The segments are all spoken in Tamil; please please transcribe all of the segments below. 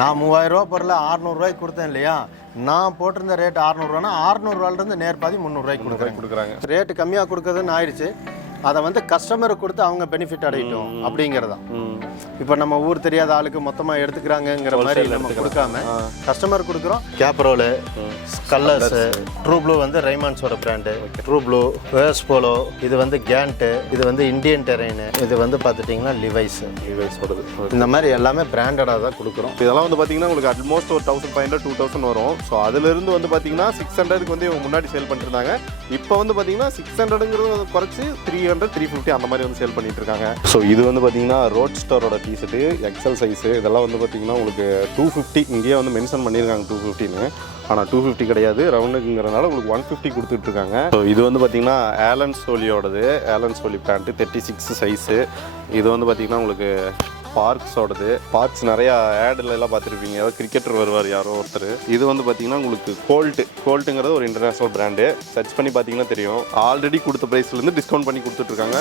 நான் 3000 ரூபா பொருள் 600 ரூபாய்க்கு கொடுத்தேன் இல்லையா, நான் போட்டிருந்த ரேட் 600 ரூபானா 600 ரூபாயிலிருந்து நேர் பாதி 300 ரூபாய்க்கு கொடுக்குறாங்க. ரேட்டு கம்மியாக கொடுக்குறதுன்னு ஆயிடுச்சு. அதை வந்து கஸ்டமருக்கு கொடுத்து அவங்க பெனிஃபிட் அடையட்டும் அப்படிங்கிறதான். இப்போ நம்ம ஊர் தெரியாத ஆளுக்கு மொத்தமாக எடுத்துக்கிறாங்கங்கிற மாதிரி நம்ம கொடுக்காம கஸ்டமர் கொடுக்குறோம். கேப்ரோலு, கல்லர்ஸு, ட்ரூ ப்ளூ வந்து ரைமான்ஸோட பிராண்டு, ட்ரூ ப்ளூ, வேர்ஸ் போலோ, இது வந்து கேண்ட்டு, இது வந்து இந்தியன் டெரெயின், இது வந்து பார்த்துட்டிங்கன்னா லிவைஸோடது. இந்த மாதிரி எல்லாமே பிராண்டடாக தான் கொடுக்குறோம். இதெல்லாம் வந்து பார்த்தீங்கன்னா உங்களுக்கு அட்மோஸ்ட் ஒரு 1500 2000 வரும். ஸோ அதுலேருந்து வந்து பார்த்தீங்கன்னா 600க்கு வந்து இவங்க முன்னாடி சேல் பண்ணிருந்தாங்க. இப்போ வந்து பார்த்தீங்கன்னா 600ங்கிறது குறைச்சி 300 350 அந்த மாதிரி வந்து சேல் பண்ணிட்டு இருக்காங்க. ஸோ இது வந்து பார்த்தீங்கன்னா ரோட் ஸ்டாரோட டிஷர்ட்டு எக்ஸல் சைஸு, இதெல்லாம் வந்து பார்த்தீங்கன்னா உங்களுக்கு 250 இங்கேயே வந்து மென்ஷன் பண்ணியிருக்காங்க 250ன்னு. ஆனால் 250 கிடையாது, ரவுண்டுங்கிறதுனால உங்களுக்கு 150 கொடுத்துட்ருக்காங்க. ஸோ இது வந்து பார்த்தீங்கன்னா ஆலன் சோலியோடது, ஆலன் சோலி பேண்ட்டு 36 சைஸு. இது வந்து பார்த்தீங்கன்னா உங்களுக்கு பார்க்ஸோடது. பார்க்ஸ் நிறையா ஆடில் எல்லாம் பார்த்துருப்பீங்க, ஏதாவது கிரிக்கெட்டர் வருவார் யாரோ ஒருத்தர். இது வந்து பார்த்தீங்கன்னா உங்களுக்கு கோல்ட்டுங்கிறது ஒரு இன்டர்நேஷ்னல் பிராண்டு. சர்ச் பண்ணி பார்த்தீங்கன்னா தெரியும். ஆல்ரெடி கொடுத்த ப்ரைஸ்லேருந்து டிஸ்கவுண்ட் பண்ணி கொடுத்துட்ருக்காங்க.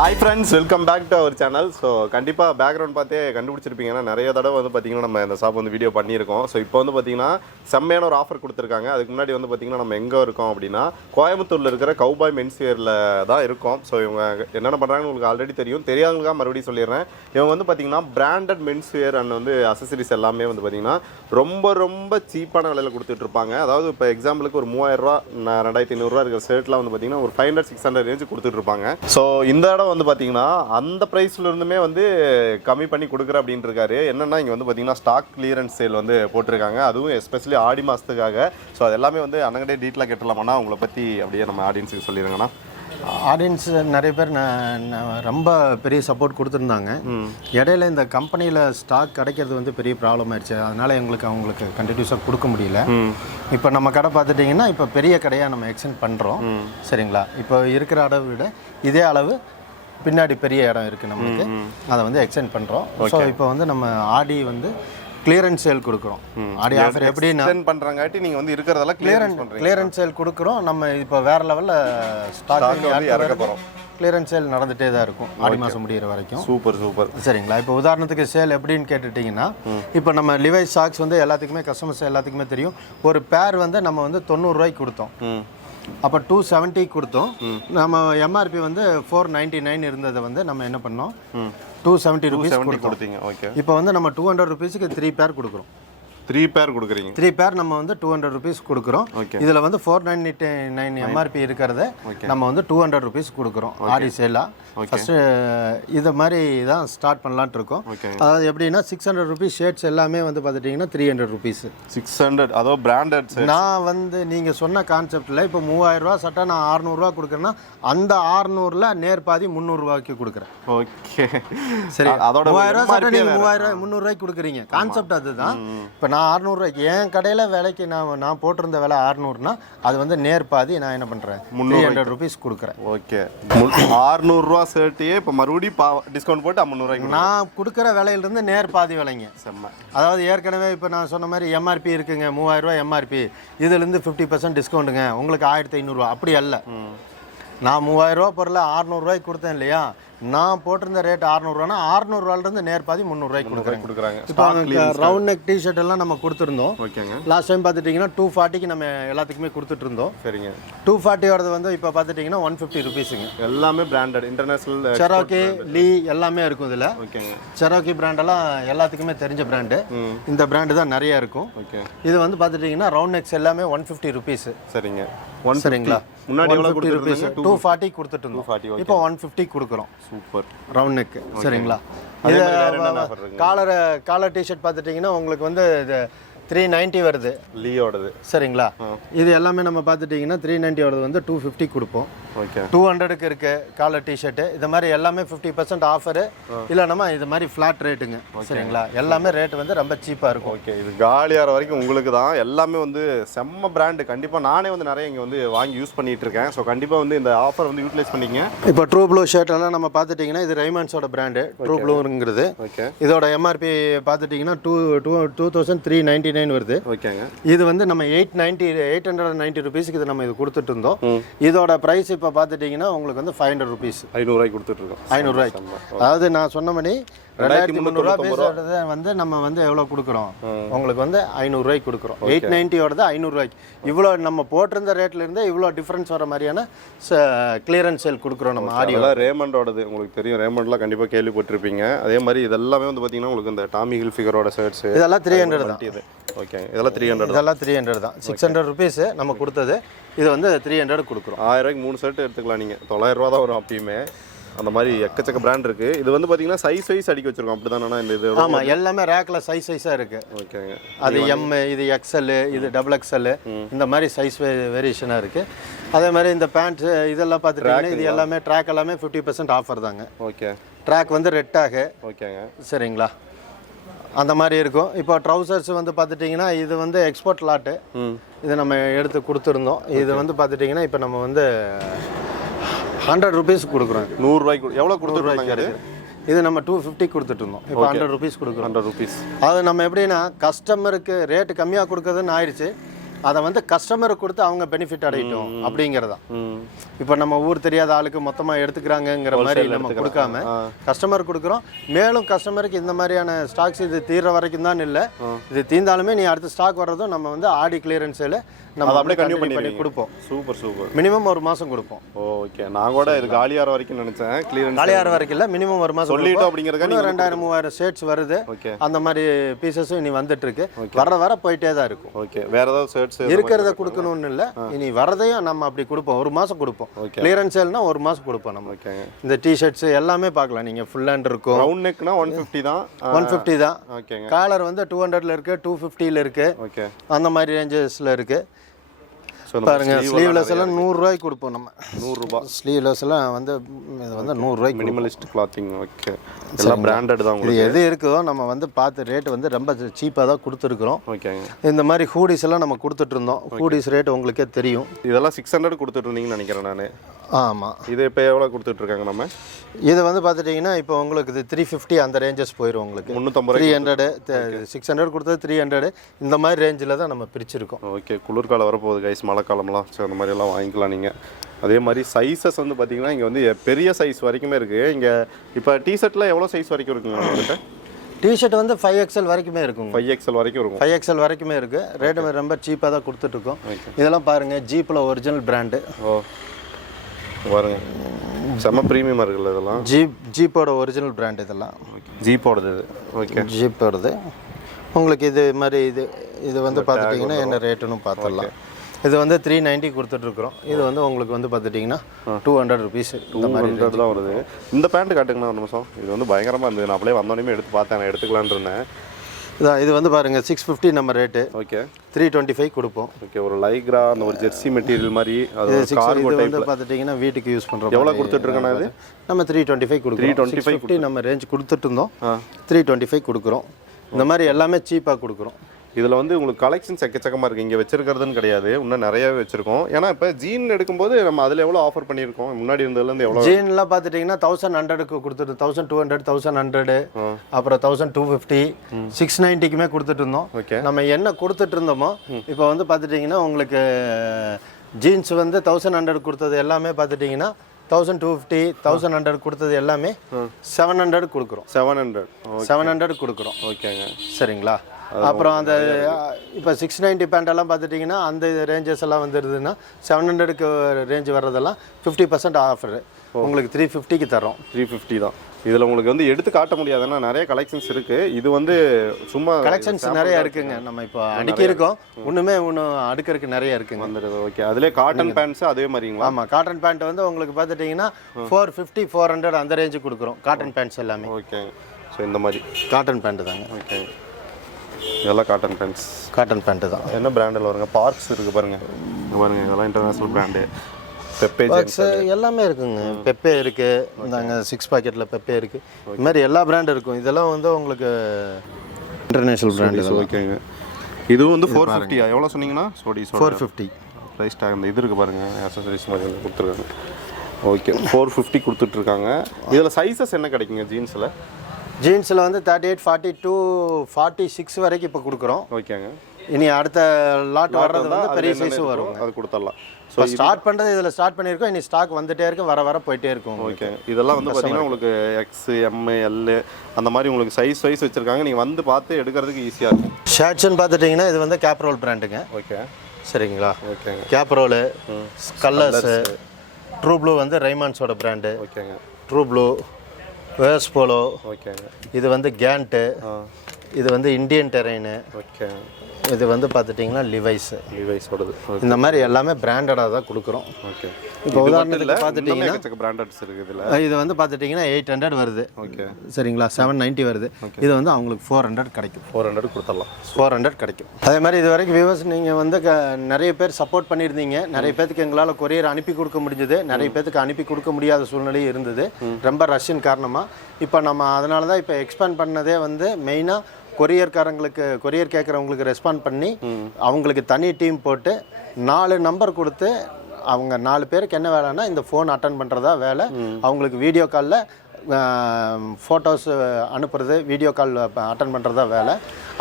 Hi friends, welcome back to our channel. So கண்டிப்பாக பேக்ரவுண்ட் பார்த்தே கண்டுபிடிச்சிருப்பீங்கன்னா நிறைய தடவை வந்து பார்த்தீங்கன்னா நம்ம இந்த ஷாப் வந்து வீடியோ பண்ணியிருக்கோம். ஸோ இப்போ வந்து பார்த்தீங்கன்னா செம்மையான ஒரு ஆஃபர் கொடுத்துருக்காங்க. அதுக்கு முன்னாடி வந்து பார்த்தீங்கன்னா நம்ம எங்கே இருக்கோம் அப்படின்னா கோயம்புத்தூரில் இருக்கிற கவுபாய் மென்ஸ்வேரில் தான் இருக்கோம். ஸோ இவங்க என்னென்ன பண்ணுறாங்கன்னு உங்களுக்கு ஆல்ரெடி தெரியும். தெரியாதவங்களுக்காக மறுபடியும் சொல்லிடுறேன். இவங்க வந்து பார்த்தீங்கன்னா பிராண்டட் மென்ஸ்வேர் அண்ட் வந்து அசசரிஸ் எல்லாமே வந்து பார்த்தீங்கன்னா ரொம்ப சீப்பான விலையில் கொடுத்துட்ருப்பாங்க. அதாவது இப்போ எக்ஸாம்பிளுக்கு ஒரு 3000 ரூபா 2500 இருக்கிற ஷர்ட்லாம் வந்து பார்த்தீங்கன்னா ஒரு 500-600 ரேஞ்சு கொடுத்துட்ருப்பாங்க. ஸோ இந்த இடம் வந்து பார்த்தீங்கன்னா அந்த ப்ரைஸ்ல இருந்துமே வந்து கம்மி பண்ணி கொடுக்குற அப்படின்னு இருக்காரு. என்னன்னா இங்கே வந்து பார்த்தீங்கன்னா ஸ்டாக் கிளியரன்ஸ் சேல் வந்து போட்டிருக்காங்க, அதுவும் எஸ்பெஷலி ஆடி மாதத்துக்காக. ஸோ அது எல்லாமே வந்து அண்ணங்கிட்டே டீட்டெயிலாக கேட்டலாமாண்ணா, உங்களை பற்றி அப்படியே நம்ம ஆடியன்ஸுக்கு சொல்லிடுங்கண்ணா. ஆடியன்ஸ் நிறைய பேர் ரொம்ப பெரிய சப்போர்ட் கொடுத்துருந்தாங்க. இடையில இந்த கம்பெனியில் ஸ்டாக் கிடைக்கிறது வந்து பெரிய ப்ராப்ளம் ஆயிடுச்சு. அதனால் அவங்களுக்கு கண்டினியூஸாக கொடுக்க முடியல. இப்போ நம்ம கடை பார்த்துட்டிங்கன்னா இப்போ பெரிய கடையாக நம்ம எக்ஸ்டெண்ட் பண்ணுறோம். சரிங்களா, இப்போ இருக்கிற அளவை விட இதே அளவு பின்னாடி பெரிய இடம் இருக்குது நம்மளுக்கு, அதை வந்து எக்ஸ்டெண்ட் பண்ணுறோம். ஸோ இப்போ வந்து நம்ம ஆடி வந்து கிளியரன்ஸ் சேல் கொடுக்குறோம். ஆடி ஆஃபர் எப்படின்னா பண்ணுறாங்காட்டி நீங்கள் வந்து இருக்கிறதெல்லாம் கிளியரன்ஸ் சேல் கொடுக்குறோம். நம்ம இப்போ வேறு லெவலில் ஸ்டாக் இறக்க போகிறோம். கிளியரன்ஸ் சேல் நடந்துகிட்டே தான் இருக்கும் ஆடி மாதம் முடிகிற வரைக்கும். சூப்பர். சரிங்களா, இப்போ உதாரணத்துக்கு சேல் எப்படின்னு கேட்டுட்டிங்கன்னா, இப்போ நம்ம லிவைஸ் சாக்ஸ் வந்து எல்லாத்துக்குமே கஸ்டமர்ஸ் எல்லாத்துக்குமே தெரியும். ஒரு பேர் வந்து நம்ம வந்து 90 ரூபாய்க்கு கொடுத்தோம். அப்போ 270 கொடுத்தோம். நம்ம எம்ஆர்பி வந்து 499 இருந்ததை வந்து நம்ம என்ன பண்ணோம், 270 ருபீஸ் கொடுத்தீங்க. ஓகே, இப்போ வந்து நம்ம 200 ருபீஸுக்கு 3 பேர் கொடுக்குறோம். 3 பேர் கொடுக்குறீங்க. 3 பேர் நம்ம வந்து 200 ருபீஸ் கொடுக்குறோம். இதில் வந்து 499 எம்ஆர்பி இருக்கிறத நம்ம வந்து 200 ருபீஸ் கொடுக்குறோம் ஆடி சேலாக. ஃபஸ்ட்டு இதை மாதிரி தான் ஸ்டார்ட் பண்ணலான்ட்டு இருக்கோம். அதாவது எப்படின்னா 600 ருபீஸ் ஷர்ட்ஸ் எல்லாமே வந்து பார்த்துட்டிங்கன்னா 300 ருபீஸ். 600 அதோ பிராண்டட். நான் வந்து நீங்கள் சொன்ன கான்செப்டில் இப்போ 3000 ரூபா சட்டை நான் 600 ரூபா கொடுக்குறேன்னா அந்த 600ல் நேர் பாதி 300 ரூபாய்க்கு கொடுக்குறேன். ஓகே, சரி. அதோட 3000 ரூபா சட்டை நீங்கள் 300 ரூபாய்க்கு கொடுக்குறீங்க. கான்செப்ட் அதுதான். இப்போ நான் 600 ரூபாய்க்கு என் கடையில் விலைக்கு நான் போட்டிருந்த விலை 600னா அது வந்து நேர் பாதி நான் என்ன பண்ணுறேன் 300 ருபீஸ் கொடுக்குறேன். ஓகே, 600 ரூபா ஷர்ட்டையே இப்போ மறுபடியும் டிஸ்கவுண்ட் போட்டு 300 ரூபாய்க்கு நான் கொடுக்குற விலையிலிருந்து நேர் பாதி விலைங்க. செம்ம. அதாவது ஏற்கனவே இப்போ நான் சொன்ன மாதிரி எம்ஆர்பி இருக்குங்க 3000 ரூபா எம்ஆர்பி, இதுலேருந்து 50% டிஸ்கவுண்ட்டுங்க உங்களுக்கு 1500 ரூபா. அப்படி அல்ல, நான் 3000 ரூபா பொருள் 600 ரூபாய்க்கு கொடுத்தேன் இல்லையா, நான் போட்டிருந்த ரேட் 600 ரூபானா 600 ரூபாயிலிருந்து நேர் பாதி 300 ரூபாய்க்கு கொடுக்குறாங்க. இப்போ ரவுண்ட் நெக் டிஷர்ட் எல்லாம் நம்ம கொடுத்துருந்தோம். ஓகேங்க, லாஸ்ட் டைம் பார்த்துட்டிங்கன்னா 240க்கு நம்ம எல்லாத்துக்குமே கொடுத்துட்டு இருந்தோம். சரிங்க, 240 வந்து இப்போ பார்த்துட்டிங்கன்னா 150 ருபீஸுங்க. எல்லாமே பிராண்டட் இன்டர்நேஷனல். செரோக்கி, லீ எல்லாமே இருக்கும் இதில். ஓகேங்க, செரோக்கி பிராண்டெல்லாம் எல்லாத்துக்குமே தெரிஞ்ச பிராண்டு. இந்த பிராண்டு தான் நிறைய இருக்கும். ஓகே, இது வந்து பார்த்துட்டிங்கன்னா ரவுண்ட் நெக்ஸ் எல்லாமே 150 ருபீஸ். சரிங்க, சரிங்களா. முன்னாடி 150 ருபீஸ் 240 கொடுத்துட்டு இருந்தோம். இப்போ 150 கொடுக்குறோம். சூப்பர். Round neck. சரிங்களா. காலர் டிஷர்ட் பார்த்துட்டிங்கன்னா உங்களுக்கு வந்து 390 வருது லீயோடது. சரிங்களா. இது எல்லாமே நம்ம பார்த்துட்டிங்கன்னா 390 வருது வந்து 250 கொடுப்போம். ஓகே, 200க்கு இருக்கு காலர் டிஷர்ட்டு. இது மாதிரி எல்லாமே 50% ஆஃபரு இல்லைன்னா இது மாதிரி ஃப்ளாட் ரேட்டுங்க. சரிங்களா, எல்லாமே ரேட் வந்து ரொம்ப சீப்பாக இருக்கும். ஓகே, இது காலியாகிற வரைக்கும் உங்களுக்கு தான். எல்லாமே வந்து செம்ம பிராண்டு. கண்டிப்பாக நானே வந்து நிறைய இங்கே வந்து வாங்கி யூஸ் பண்ணிட்டு இருக்கேன். ஸோ கண்டிப்பாக வந்து இந்த ஆஃபர் வந்து யூட்டிலைஸ் பண்ணிங்க. இப்போ ட்ரூ ப்ளூ ஷர்ட் எல்லாம் நம்ம பார்த்துட்டிங்கன்னா இது ரைமான்ஸோட பிராண்டு ட்ரூ ப்ளூங்கிறது. ஓகே, இதோட எம்ஆர்பி பார்த்துட்டிங்கன்னா 2399 வருது. ஓகேங்க, இது வந்து நம்ம 890 ருபீஸுக்கு இது நம்ம இது கொடுத்துட்டு இருந்தோம். இதோட ப்ரைஸ் இப்போ பார்த்துட்டிங்கன்னா உங்களுக்கு வந்து 500 ருபீஸ் 500 கொடுத்துட்ருக்கோம். 500 ரூபாய்க்கு. அதாவது நான் சொன்ன மணி 2300 பேசுறத வந்து நம்ம வந்து எவ்வளோ கொடுக்குறோம் உங்களுக்கு வந்து 500 ரூபாய்க்கு கொடுக்குறோம். 890 500 ரூபாய்க்கு. இவ்வளோ நம்ம போட்டிருந்த ரேட்ல இருந்து இவ்வளோ டிஃப்ரென்ஸ் வர மாதிரியான கிளியரன்ஸ் சேல் கொடுக்குறோம் நம்ம ஆடியோ. ரேமண்டோடது உங்களுக்கு தெரியும், ரேமண்ட்லாம் கண்டிப்பாக கேள்விப்பட்டிருப்பீங்க. அதே மாதிரி இதெல்லாமே வந்து பார்த்தீங்கன்னா உங்களுக்கு இந்த டாமி ஹில்ஃபிகரோட ஷர்ட்ஸ் இதெல்லாம் 300 தான். ஓகே, இதெல்லாம் 300. இதெல்லாம் 300 தான். 600 ருபீஸ் நம்ம கொடுத்தது, இது வந்து 300 கொடுக்குறோம். 1000 ரூபாய்க்கு 3 ஷர்ட் எடுத்துக்கலாம் நீங்கள். 900 ரூபா தான் வரும் அப்பயுமே. அந்த மாதிரி எக்கச்சக்க பிராண்ட் இருக்கு. இது வந்து பாத்தீங்கன்னா சைஸ் வைஸ் அடிக்க வச்சிருக்கோம் அப்படிதானே இந்த இது? ஆமா, எல்லாமே ரேக்ல சைஸா இருக்கு. ஓகேங்க. அது எம், இது எக்ஸ்எல், இது டபுள் எக்ஸ்எல், இந்த மாதிரி சைஸ் வேரியேஷனா இருக்கு. அதே மாதிரி இந்த பேண்ட் இதெல்லாம் பார்த்துட்டீங்கன்னா இது எல்லாமே ட்ராக் எல்லாமே 50% ஆஃபர் தாங்க. ஓகே. ட்ராக் வந்து ரெட் டாக். ஓகேங்க. சரிங்களா, அந்த மாதிரி இருக்கும். இப்போ ட்ரௌசர்ஸ் வந்து பார்த்துட்டிங்கன்னா இது வந்து எக்ஸ்போர்ட் லாட்டு. இது நம்ம எடுத்து கொடுத்துருந்தோம். இது வந்து பார்த்துட்டிங்கன்னா இப்போ நம்ம வந்து 100 ருபீஸ் கொடுக்குறோம். 100 ரூபாய்க்கு எவ்வளோ கொடுத்துருக்காங்க? இது நம்ம 250 கொடுத்துட்டு இருந்தோம். இப்போ 100 ருபீஸ் கொடுக்குறோம். 100 ருபீஸ். அது நம்ம எப்படின்னா கஸ்டமருக்கு ரேட்டு கம்மியாக கொடுக்குறதுன்னு ஆயிடுச்சு. அதை வந்து கஸ்டமருக்கு கொடுத்து அவங்க பெனிஃபிட் அடையட்டும் அப்படிங்கிறதா. இப்போ நம்ம ஊர் தெரியாத ஆளுக்கு மொத்தமாக எடுத்துக்கிறாங்கங்கிற மாதிரி நம்ம கொடுக்காம கஸ்டமர் கொடுக்குறோம். மேலும் கஸ்டமருக்கு இந்த மாதிரியான ஸ்டாக்ஸ் இது தீர்ற வரைக்கும் தான் இல்லை, இது தீர்ந்தாலுமே நீ அடுத்த ஸ்டாக் வர்றதும் நம்ம வந்து ஆடி கிளியரன்ஸில் நம்ம அப்படியே கண்டினியூ பண்ணி கொடுப்போம். Super super. மினிமம் ஒரு மாதம் கொடுப்போம். ஓகே, நான் கூட இது காலியார வரைக்கும் நினைச்சேன். கிளியரன்ஸ் காலியார வரைக்கும் இல்லை, மினிமம் ஒரு மாதம் சொல்லிட்டோம். அப்படிங்கிறதுக்கு 2000-3000 ஷர்ட்ஸ் வருது. அந்த மாதிரி பீசஸும் இனி வந்துட்டு இருக்கு. வர போயிட்டே தான் இருக்கும். ஓகே, வேற ஏதாவது ஷர்ட்ஸ் இருக்கிறத கொடுக்கணும்னு இல்லை, இனி வரதையும் நம்ம அப்படி கொடுப்போம். ஒரு மாதம் கொடுப்போம். கிளியரன்ஸ் சேல்னா ஒரு மாதம் கொடுப்போம் நம்ம. இந்த டிஷர்ட்ஸ் எல்லாமே பார்க்கலாம் நீங்க. ஃபுல் ஹேண்ட் இருக்கும். ரவுண்ட் நெக்னா 150 தான். 150 தான். ஓகேங்க. காலர் வந்து 200ல இருக்கு, 250ல இருக்கு. ஓகே, அந்த மாதிரி ரேஞ்சஸ்ல இருக்கு. பாருங்க, ஸ்லீவ்லெஸ் எல்லாம் 100 ரூபாய்க்கு கொடுப்போம் நம்ம. 100 ரூபாய் ஸ்லீவ்லெஸ் எல்லாம் வந்து இது வந்து 100 ரூபாய்க்கு. Minimalist clothing. ஓகே, எல்லாம் பிராண்டட் தான். இது எது இருக்குதோ நம்ம வந்து பார்த்து ரேட் வந்து ரொம்ப சீப்பாக தான் கொடுத்துருக்குறோம். ஓகேங்க. இந்த மாதிரி ஹூடிஸ் எல்லாம் நம்ம கொடுத்துட்டு இருந்தோம். ஹூடிஸ் ரேட் உங்களுக்கே தெரியும். இதெல்லாம் 600 கொடுத்துட்டு இருந்தீங்கன்னு நினைக்கிறேன் நான். ஆமாம். இது இப்போ எவ்வளோ கொடுத்துட்டு இருக்காங்க நம்ம? இது வந்து பார்த்துட்டிங்கன்னா இப்போ உங்களுக்கு இது 350 அந்த ரேஞ்சஸ் போயிடும் உங்களுக்கு. 350, 300, 600 கொடுத்தது 300 இந்த மாதிரி ரேஞ்சில் தான் நம்ம பிரிச்சிருக்கோம். ஓகே, குளிர்காலம் வரப்போகுது கைஸ், மழை காலம்லாம். ஸோ அந்த மாதிரியெல்லாம் வாங்கிக்கலாம் நீங்கள். அதே மாதிரி சைஸஸ் வந்து பார்த்தீங்கன்னா இங்கே வந்து பெரிய சைஸ் வரைக்குமே இருக்குது. இங்கே இப்போ டிஷர்ட்டில் எவ்வளோ சைஸ் வரைக்கும் இருக்குங்க நம்மகிட்ட? டிஷர்ட் வந்து 5XL வரைக்குமே இருக்கும். 5XL வரைக்கும் இருக்கும். 5XL வரைக்குமே இருக்குது. ரேட்டு ரொம்ப சீப்பாக தான் கொடுத்துட்ருக்கோம். இதெல்லாம் பாருங்கள், ஜீப்பில் ஒரிஜினல் பிராண்டு. ஓ பாருங்க, செம்ம ப்ரீமியமாக இருக்குல்ல இதெல்லாம். ஜீப்போட ஒரிஜினல் பிராண்ட் இதெல்லாம். ஜீப்போடது இது. ஓகே, ஜீப்போடது உங்களுக்கு இது மாதிரி. இது வந்து பார்த்துட்டிங்கன்னா என்ன ரேட்டுன்னு பார்த்துடலாம். இது வந்து 390 கொடுத்துட்ருக்குறோம். இது வந்து உங்களுக்கு வந்து பார்த்துட்டிங்கன்னா 200 ருபீஸ். 200 தான் வருது. இந்த பேண்ட் காட்டுங்கண்ணா ஒரு நிமிஷம். இது வந்து பயங்கரமாக இருந்தது. நான் அப்படியே வந்தோடனே எடுத்து பார்த்தேன், நான் எடுத்துக்கலான்னு இருந்தேன். இது வந்து பாருங்கள் 650 நம்ம ரேட்டு. ஓகே, 325 கொடுப்போம். ஓகே, ஒரு லைக்ரா அந்த ஒரு ஜெர்சி மெட்டீரியல் மாதிரி. அது கார்கோ டைப் வந்து பார்த்துட்டிங்கன்னா வீட்டுக்கு யூஸ் பண்ணுறோம். எவ்வளோ கொடுத்துட்ருக்கேண்ணா இது? நம்ம 325 கொடுக்குறோம். 325 நம்ம ரேஞ்ச் கொடுத்துட்டு இருந்தோம். 325 கொடுக்குறோம். இந்த மாதிரி எல்லாமே சீப்பாக கொடுக்குறோம். இதில் வந்து உங்களுக்கு கலெக்ஷன்ஸ் எக்கச்சக்கமாக இருக்குது. இங்கே வச்சிருக்கிறதுன்னு கிடையாது, இன்னும் நிறையாவே வச்சிருக்கோம். ஏன்னா இப்போ ஜீன் எடுக்கும்போது நம்ம அதில் எவ்வளோ ஆஃபர் பண்ணியிருக்கோம் முன்னாடி இருந்ததுலேருந்து? எவ்வளோ ஜீன்லாம் பார்த்துட்டிங்கன்னா 1100க்கு கொடுத்துட்டு 1200, 1100, அப்புறம் 1250, 690க்குமே கொடுத்துட்டு இருந்தோம். ஓகே, நம்ம என்ன கொடுத்துட்டு இருந்தோமோ இப்போ வந்து பார்த்துட்டிங்கன்னா உங்களுக்கு ஜீன்ஸ் வந்து 1100 கொடுத்தது எல்லாமே பார்த்துட்டிங்கன்னா 1250, 1100 கொடுத்தது எல்லாமே 700 கொடுக்குறோம். 700 கொடுக்குறோம். ஓகேங்க, சரிங்களா. அப்புறம் அந்த இப்போ 690 பேண்டெல்லாம் பார்த்துட்டிங்கன்னா அந்த ரேஞ்சஸ் எல்லாம் வந்துடுதுன்னா 700க்கு ரேஞ்ச் வர்றதெல்லாம் 50% ஆஃபர் உங்களுக்கு 350க்கு தரோம். 350 தான். இதில் உங்களுக்கு வந்து எடுத்து காட்ட முடியாதுன்னா நிறைய கலெக்ஷன்ஸ் இருக்குது. இது வந்து சும்மா கலெக்ஷன்ஸ் நிறைய இருக்குங்க. நம்ம இப்போ அடுக்கி இருக்கோம், ஒன்றுமே அடுக்கிறதுக்கு நிறைய இருக்குங்க. வந்துடுது. ஓகே, அதிலே காட்டன் பேண்ட்ஸ் அதே மாதிரிங்களா? ஆமாம், காட்டன் பேண்ட் வந்து உங்களுக்கு பார்த்துட்டிங்கன்னா 450, 400 அந்த ரேஞ்சு கொடுக்குறோம். காட்டன் பேண்ட்ஸ் எல்லாமே. ஓகே, ஸோ இந்த மாதிரி காட்டன் பேண்ட்டு தாங்க. ஓகே, இதெல்லாம் காட்டன் பேண்ட்ஸ். காட்டன் பேண்ட்டு தான். என்ன பிராண்டில் வருங்க? பார்க்ஸ் இருக்குது பாருங்கள். பாருங்கள், இதெல்லாம் இன்டர்நேஷ்னல் பிராண்டு. பெப்பே எல்லாமே இருக்குங்க. பெப்பே இருக்குது. இந்தாங்க 6 பாக்கெட்டில் பெப்பே இருக்குது. இது மாதிரி எல்லா பிராண்டும் இருக்கும். இதெல்லாம் வந்து உங்களுக்கு இன்டர்நேஷ்னல் பிராண்டு. ஓகேங்க, இது வந்து 450. எவ்வளோ சொன்னீங்கன்னா? 450 ப்ரைஸ் டேக். அந்த இது இருக்குது பாருங்கள், அக்சசரிஸ் மாதிரி கொடுத்துருக்காங்க. ஓகே, 450 கொடுத்துட்ருக்காங்க. இதில் சைஸஸ் என்ன கிடைக்குங்க ஜீன்ஸில்? ஜீன்ஸில் வந்து 38, 40 to 46 வரைக்கும் இப்போ கொடுக்குறோம். ஓகேங்க. இனி அடுத்த லாட் வர்றது வந்து பெரிய சைஸும் வரும், அது கொடுத்துடலாம். ஸோ ஸ்டார்ட் பண்ணுறது இதில் ஸ்டார்ட் பண்ணியிருக்கோம், இனி ஸ்டாக் வந்துட்டே இருக்கு, வர வர போயிட்டே இருக்கும். ஓகே, இதெல்லாம் வந்து பார்த்தீங்கன்னா உங்களுக்கு எக்ஸ், எம், எல் அந்த மாதிரி உங்களுக்கு சைஸ் வைஸ் வச்சுருக்காங்க. நீங்கள் வந்து பார்த்து எடுக்கிறதுக்கு ஈஸியாக இருக்கும். ஷர்ட்ஸ்ன்னு பார்த்துட்டிங்கன்னா இது வந்து கேப்ரோல் பிராண்டுங்க. ஓகே, சரிங்களா? ஓகேங்க. கேப்ரோலு, கலர்ஸு, ட்ரூ ப்ளூ வந்து ரைமான்ஸோட பிராண்டு. ஓகேங்க. ட்ரூ ப்ளூ, வேர்ஸ் போலோ. ஓகேங்க. இது வந்து கேண்ட்டு. இது வந்து இந்தியன் டெரெயினு. ஓகே. இது வந்து பார்த்துட்டிங்கன்னா லிவைஸோடது. இந்த மாதிரி எல்லாமே பிராண்டடாக தான் கொடுக்குறோம். ஓகே. இப்போ உதாரணத்துக்கு பார்த்துட்டிங்கன்னா பிராண்டட்ஸ் இருக்குது. இது வந்து பார்த்துட்டிங்கன்னா 800 வருது. ஓகே, சரிங்களா? 790 வருது. இது வந்து அவங்களுக்கு 400 கிடைக்கும். 400 கொடுத்துடலாம். 400 கிடைக்கும். அதே மாதிரி இது வரைக்கும் வியூவர்ஸ் நீங்கள் வந்து நிறைய பேர் சப்போர்ட் பண்ணியிருந்தீங்க. நிறைய பேருக்கு எங்களால் கொரியர் அனுப்பி கொடுக்க முடிஞ்சது, நிறைய பேருக்கு அனுப்பி கொடுக்க முடியாத சூழ்நிலையும் இருந்தது, ரொம்ப ரஷ்ஷின் காரணமாக. இப்போ நம்ம அதனால தான் இப்போ எக்ஸ்பேண்ட் பண்ணதே வந்து மெயினாக கொரியர் கேட்குறவங்களுக்கு ரெஸ்பாண்ட் பண்ணி அவங்களுக்கு தனி டீம் போட்டு 4 நம்பர் கொடுத்து அவங்க 4 பேருக்கு என்ன வேலைன்னா இந்த ஃபோன் அட்டன் பண்ணுறதா வேலை. அவங்களுக்கு வீடியோ காலில் ஃபோட்டோஸ் அனுப்புறது, வீடியோ கால் அட்டன் பண்ணுறதா வேலை.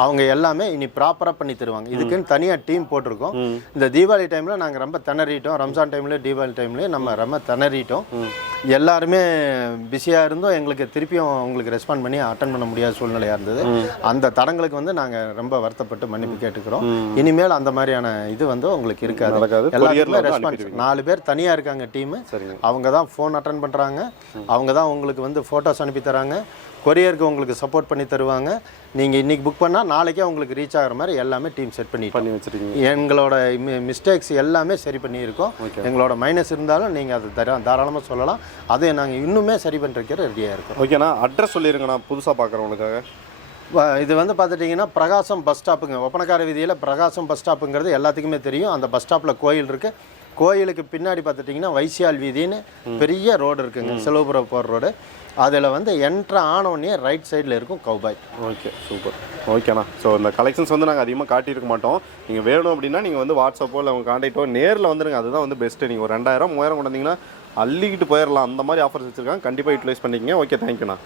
அவங்க எல்லாமே இனி ப்ராப்பராக பண்ணி தருவாங்க. இதுக்குன்னு தனியாக டீம் போட்டிருக்கோம். இந்த தீபாவளி டைமில் நாங்கள் ரொம்ப திணறிட்டோம். ரம்ஜான் டைம்லேயும் தீபாவளி டைம்லேயும் நம்ம ரொம்ப திணறிட்டோம். எல்லாருமே பிஸியாக இருந்தோம். எங்களுக்கு திருப்பியும் உங்களுக்கு ரெஸ்பாண்ட் பண்ணி அட்டன் பண்ண முடியாத சூழ்நிலையாக இருந்தது. அந்த தடங்களுக்கு வந்து நாங்கள் ரொம்ப வருத்தப்பட்டு மன்னிப்பு கேட்டுக்கிறோம். இனிமேல் அந்த மாதிரியான இது வந்து உங்களுக்கு இருக்காது. எல்லாருக்குமே ரெஸ்பான்ஸ் 4 பேர் தனியாக இருக்காங்க டீமு. அவங்க தான் ஃபோன் அட்டன் பண்ணுறாங்க, அவங்க தான் உங்களுக்கு வந்து ஃபோட்டோஸ் அனுப்பி தராங்க, கொரியருக்கு உங்களுக்கு சப்போர்ட் பண்ணி தருவாங்க. நீங்கள் இன்றைக்கி புக் பண்ணால் நாளைக்கே உங்களுக்கு ரீச் ஆகிற மாதிரி எல்லாமே டீம் செட் பண்ணி வச்சுருக்கீங்க. எங்களோட மிஸ்டேக்ஸ் எல்லாமே சரி பண்ணியிருக்கோம். எங்களோட மைனஸ் இருந்தாலும் நீங்கள் அது தாராளமாக சொல்லலாம். அதை நாங்கள் இன்னுமே சரி பண்ணுறதுக்கு ரெடியாக இருக்கோம். ஓகேண்ணா, அட்ரஸ் சொல்லிடுங்கண்ணா புதுசாக பார்க்குறவங்களுக்காக. இது வந்து பார்த்துட்டிங்கன்னா பிரகாசம் பஸ் ஸ்டாப்புங்க. ஒப்பனக்கார வீதியில் பிரகாசம் பஸ் ஸ்டாப்புங்கிறது எல்லாத்துக்குமே தெரியும். அந்த பஸ் ஸ்டாப்பில் கோயில் இருக்குது. கோயிலுக்கு பின்னாடி பார்த்துட்டிங்கன்னா வைஷியால் வீதின்னு பெரிய ரோடு இருக்குங்க, செலவுபுரம் போகிற ரோடு. அதில் வந்து என்ட்ரு ஆனோடனே ரைட் சைடில் இருக்கும் கௌபாய். Okay, super. ஓகேண்ணா, ஸோ இந்த கலெக்ஷன்ஸ் வந்து நாங்கள் அதிகமாக காட்டியிருக்க மாட்டோம். நீங்கள் வேணும் அப்படின்னா நீங்கள் வந்து வாட்ஸ்அப்போ இல்லை உங்கள் கான்டாக்டோ நேரில் வந்துடுங்க. அதுதான் வந்து பெஸ்ட்டு. நீங்கள் ஒரு 2000 3000 கொண்டு வந்தீங்கன்னா அள்ளிக்கிட்டு போயிடலாம். அந்த மாதிரி ஆஃபர்ஸ் வச்சுருக்காங்க. கண்டிப்பாக யூட்டிலைஸ் பண்ணிக்கங்க. ஓகே, தேங்க்யூண்ணா.